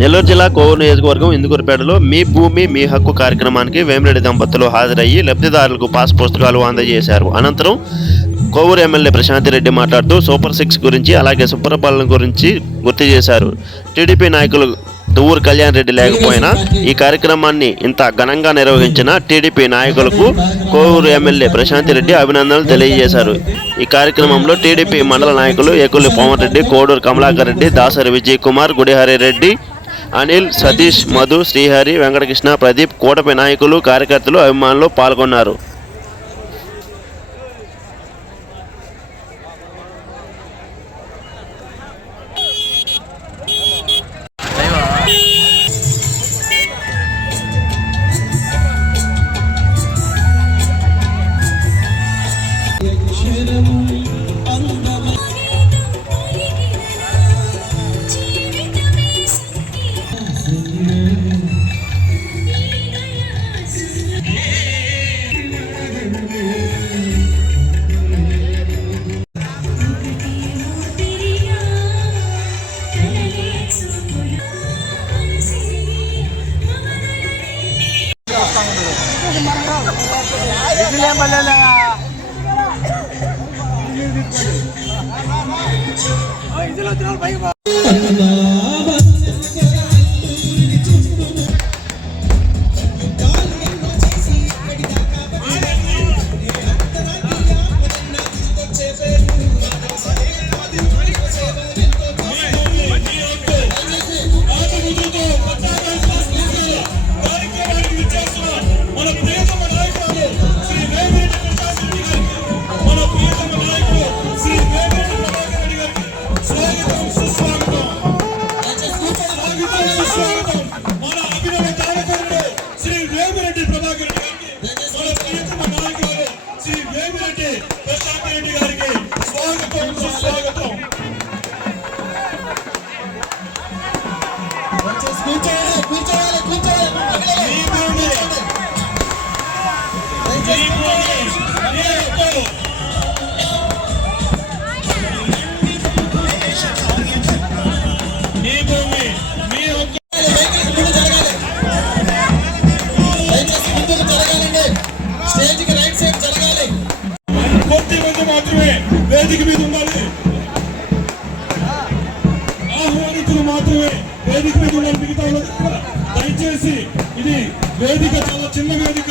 నెల్లూరు జిల్లా కోవూరు నియోజకవర్గం ఇందుకూరుపేటలో మీ భూమి మీ హక్కు కార్యక్రమానికి వేమిరెడ్డి దంపతులు హాజరయ్యి లబ్ధిదారులకు పాస్ పుస్తకాలు అందజేశారు. అనంతరం కోవూరు ఎమ్మెల్యే ప్రశాంతి రెడ్డి మాట్లాడుతూ సూపర్ సిక్స్ గురించి అలాగే సుప్రపాలన గురించి గుర్తు చేశారు. టీడీపీ నాయకులు దువ్వూరు కళ్యాణ్ రెడ్డి లేకపోయినా ఈ కార్యక్రమాన్ని ఇంత ఘనంగా నిర్వహించిన టీడీపీ నాయకులకు కోవూరు ఎమ్మెల్యే ప్రశాంతి రెడ్డి అభినందనలు తెలియజేశారు. ఈ కార్యక్రమంలో టీడీపీ మండల నాయకులు ఏకుల్లి పవన్ రెడ్డి కోడూరు కమలాకర్ రెడ్డి దాసరి విజయ్ కుమార్ గుడిహరి రెడ్డి అనిల్ సతీష్ మధు శ్రీహరి వెంకటకృష్ణ ప్రదీప్ కూటమి నాయకులు కార్యకర్తలు అభిమానులు పాల్గొన్నారు. గారికి స్వాగతం వేదిక మీద ఉండాలి. ఆహ్వానితులు మాత్రమే వేదిక మీద ఉండాలి. మిగతా దయచేసి ఇది వేదిక చాలా చిన్న వేదిక.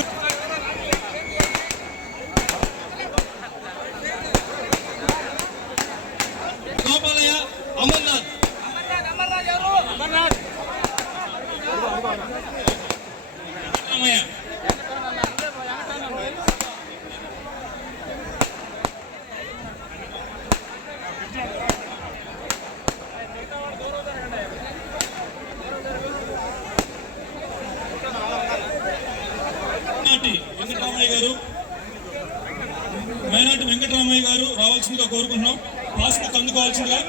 అందుకోవాల్సిందిగా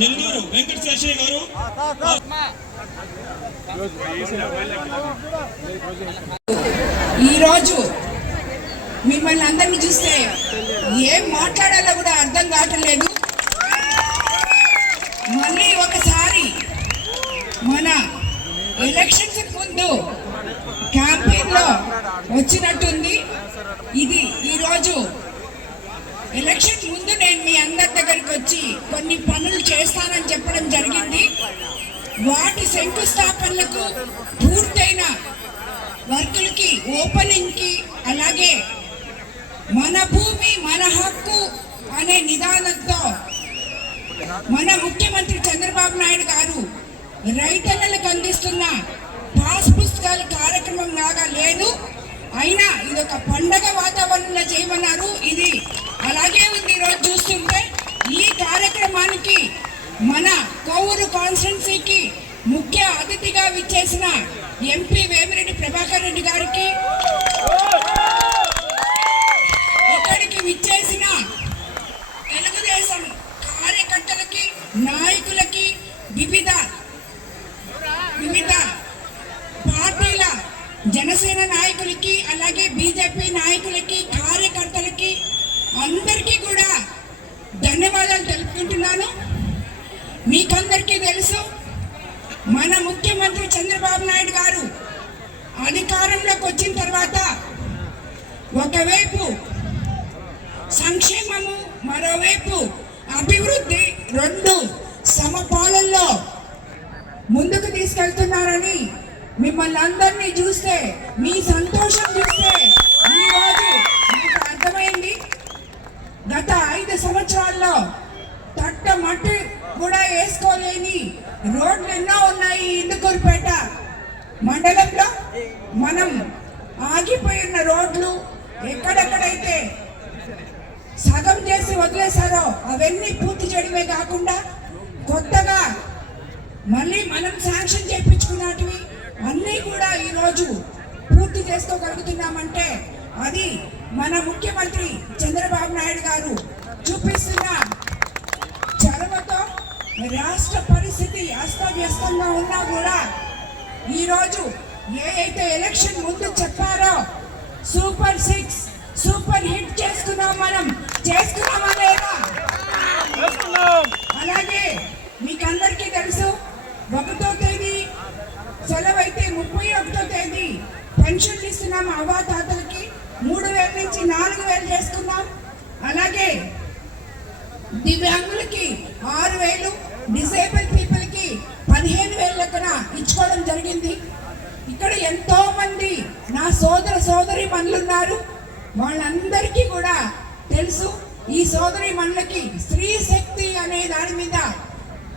నెల్లూరు వెంకట శేషయ్య గారు. ఈరోజు మిమ్మల్ని అందరినీ చూస్తే ఏం మాట్లాడాలో కూడా అర్థం కావట్లేదు మళ్ళీ ఒకసారి మన ఎలక్షన్స్ ముందు క్యాంపెయిన్లో వచ్చినట్టుంది. ఇది ఈరోజు ఎలక్షన్ ముందు నేను మీ అందరి దగ్గరికి వచ్చి కొన్ని పనులు చేస్తానని చెప్పడం జరిగింది. వాటి శంకుస్థాపనలకు పూర్తయిన వర్కులకి ఓపెనింగ్కి అలాగే మన భూమి మన హక్కు అనే నిదానంతో మన ముఖ్యమంత్రి చంద్రబాబు నాయుడు గారు రైతన్నలకు అందిస్తున్న పాస్ పుస్తకాల కార్యక్రమం లాగా లేదు. అయినా ఇది ఒక పండగ వాతావరణంలో చేయమన్నారు. ఇది అలాగే ఉంది ఈరోజు చూస్తుంటే ఈ కార్యక్రమానికి మన కోవూరు కాన్స్టిట్యున్సీకి ముఖ్య అతిథిగా విచ్చేసిన ఎంపీ వేమిరెడ్డి ప్రభాకర్ రెడ్డి గారికి ఇక్కడికి విచ్చేసిన తెలుగుదేశం కార్యకర్తలకి నాయకులకి వివిధ వివిధ పార్టీల జనసేన నాయకులకి అలాగే బీజేపీ నాయకులకి అందరికీ కూడా ధన్యవాదాలు తెలుపుకుంటున్నాను. మీకందరికీ తెలుసు మన ముఖ్యమంత్రి చంద్రబాబు నాయుడు గారు అధికారంలోకి వచ్చిన తర్వాత ఒకవైపు సంక్షేమము మరోవైపు అభివృద్ధి రెండు సమపాలనలో ముందుకు తీసుకెళ్తున్నారని మిమ్మల్ని అందరినీ చూస్తే మీ సంతోషం చూస్తే ఈరోజు మీకు అర్థమైంది గత ఐదు సంవత్సరాల్లో తట్ట మట్టి కూడా వేసుకోలేని రోడ్లు ఎన్నో ఉన్నాయి ఇందుకూరుపేట మండలంలో మనం ఆగిపోయిన రోడ్లు ఎక్కడెక్కడైతే సగం చేసి వదిలేశారో అవన్నీ పూర్తి చేయడమే కాకుండా కొత్తగా మళ్ళీ మనం శాంక్షన్ చేయించుకున్నటివి అన్నీ కూడా ఈరోజు పూర్తి చేసుకోగలుగుతున్నామంటే అది మన ముఖ్యమంత్రి చంద్రబాబు నాయుడు గారు చూపిస్తున్న చొరవతో రాష్ట్ర పరిస్థితి అస్తవ్యస్తంగా ఉన్నా కూడా ఈరోజు ఏ అయితే ఎలక్షన్ ముందు చెప్పారో సూపర్ సిక్స్ సూపర్ హిట్ చేసుకున్నాం మనం. చేసుకున్నామా లేదా? అలాగే మీకందరికీ తెలుసు ఒకటో తేదీ సెలవు అయితే ముప్పై ఒకటో తేదీ పెన్షన్ ఇస్తున్నాం అవాతాతలకి. మూడు వేల నుంచి నాలుగు వేలు చేసుకున్నాం. అలాగే దివ్యాంగులకి ఆరు వేలు డిసేబుల్ పీపుల్కి పదిహేను వేలు లెక్కన ఇచ్చుకోవడం జరిగింది. ఇక్కడ ఎంతో మంది నా సోదర సోదరి మనులున్నారు. వాళ్ళందరికీ కూడా తెలుసు ఈ సోదరి మనలకి స్త్రీ శక్తి అనే దాని మీద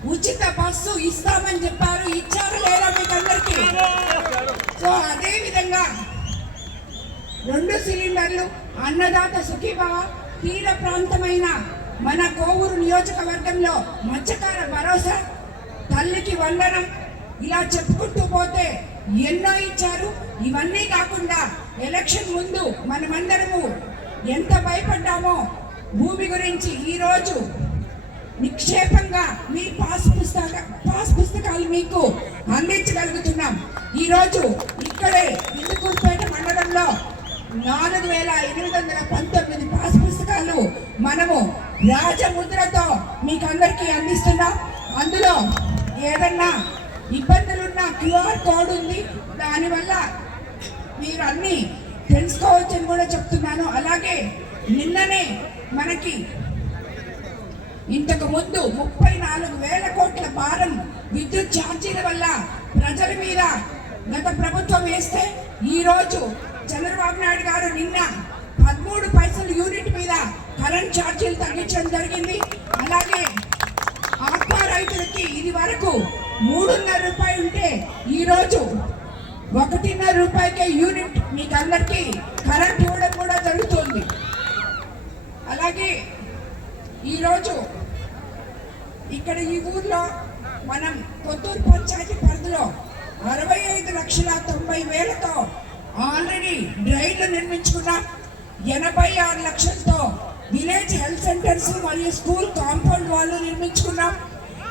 ఉచిత బస్సు ఇస్తామని చెప్పారు ఇచ్చారు లేదా మీకు అందరికీ? సో అదే విధంగా రెండు సిలిండర్లు అన్నదాత సుఖీభావ తీర ప్రాంతమైన మన కోవూరు నియోజకవర్గంలో మత్స్యకార భరోసా తల్లికి వందనం ఇలా చెప్పుకుంటూ పోతే ఎన్నో ఇచ్చారు. ఇవన్నీ కాకుండా ఎలక్షన్ ముందు మనమందరము ఎంత భయపడ్డామో భూమి గురించి ఈరోజు నిక్షేపంగా మీ పాస్ పుస్తక పాస్ పుస్తకాలు మీకు అందించగలుగుతున్నాం. ఈరోజు ఇక్కడే ఇందుకూరుపేట మండలంలో నాలుగు వేల ఎనిమిది వందల పంతొమ్మిది పాస్ పుస్తకాలు మనము రాజముద్రతో మీకు అందరికీ అందిస్తున్నాం. అందులో ఏదన్నా ఇబ్బందులున్న క్యూఆర్ కోడ్ ఉంది. దానివల్ల మీరు అన్నీ తెలుసుకోవచ్చని కూడా చెప్తున్నాను. అలాగే నిన్ననే మనకి ఇంతకు ముందు ముప్పై నాలుగు వేల కోట్ల భారం విద్యుత్ ఛార్జీల వల్ల ప్రజల మీద గత ప్రభుత్వం వేస్తే ఈరోజు చంద్రబాబు నాయుడు గారు నిన్న పదమూడు పైసలు యూనిట్ మీద కరెంట్ ఛార్జీలు తగ్గించడం జరిగింది. అలాగే ఆక్వా రైతులకి ఇది వరకు మూడున్నర రూపాయలు ఉంటే ఈరోజు ఒకటిన్నర రూపాయకే యూనిట్ మీకు అందరికీ కరెంట్ ఇవ్వడం కూడా జరుగుతుంది. అలాగే ఈరోజు ఇక్కడ ఈ ఊర్లో మనం కొత్తూరు పంచాయతీ పరిధిలో అరవై ఐదు లక్షల తొంభై వేలతో ఆల్రెడీ డ్రైన్లు నిర్మించుకున్నాం ఎనభై ఆరు లక్షలతో విలేజ్ హెల్త్ సెంటర్స్ మరియు స్కూల్ కాంపౌండ్ వాళ్ళు నిర్మించుకున్నాం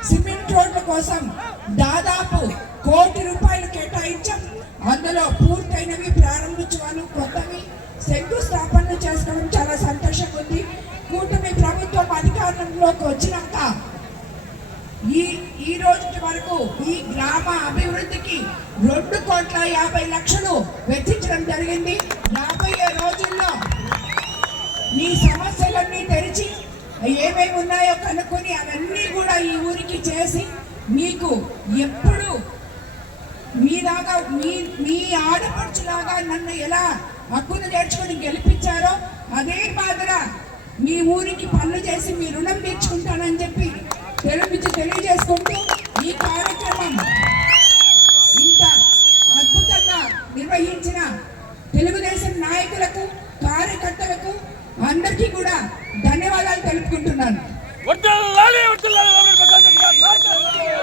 సిమెంట్ రోడ్ల కోసం దాదాపు కోటి రూపాయలు కేటాయించాం. అందులో పూర్తయినవి ప్రారంభించాను కొత్తవి శంకుస్థాపనలు చేసుకోవడం చాలా సంతోషంగా ఉంది. అధికారంలోకి వచ్చినాక ఈ ఈ రోజు వరకు ఈ గ్రామ అభివృద్ధికి రెండు కోట్ల యాభై లక్షలు వెచ్చించడం జరిగింది. రాబోయే రోజుల్లో మీ సమస్యలన్నీ తెరిచి ఏమేమి ఉన్నాయో కనుక్కొని అవన్నీ కూడా ఈ ఊరికి చేసి మీకు ఎప్పుడు మీలాగా మీ మీ ఆడపడుచులాగా నన్ను ఎలా హక్కును చేర్చుకొని గెలిపించారో అదే మాదిరా మీ ఊరికి పనులు చేసి మీ రుణం తీర్చుకుంటానని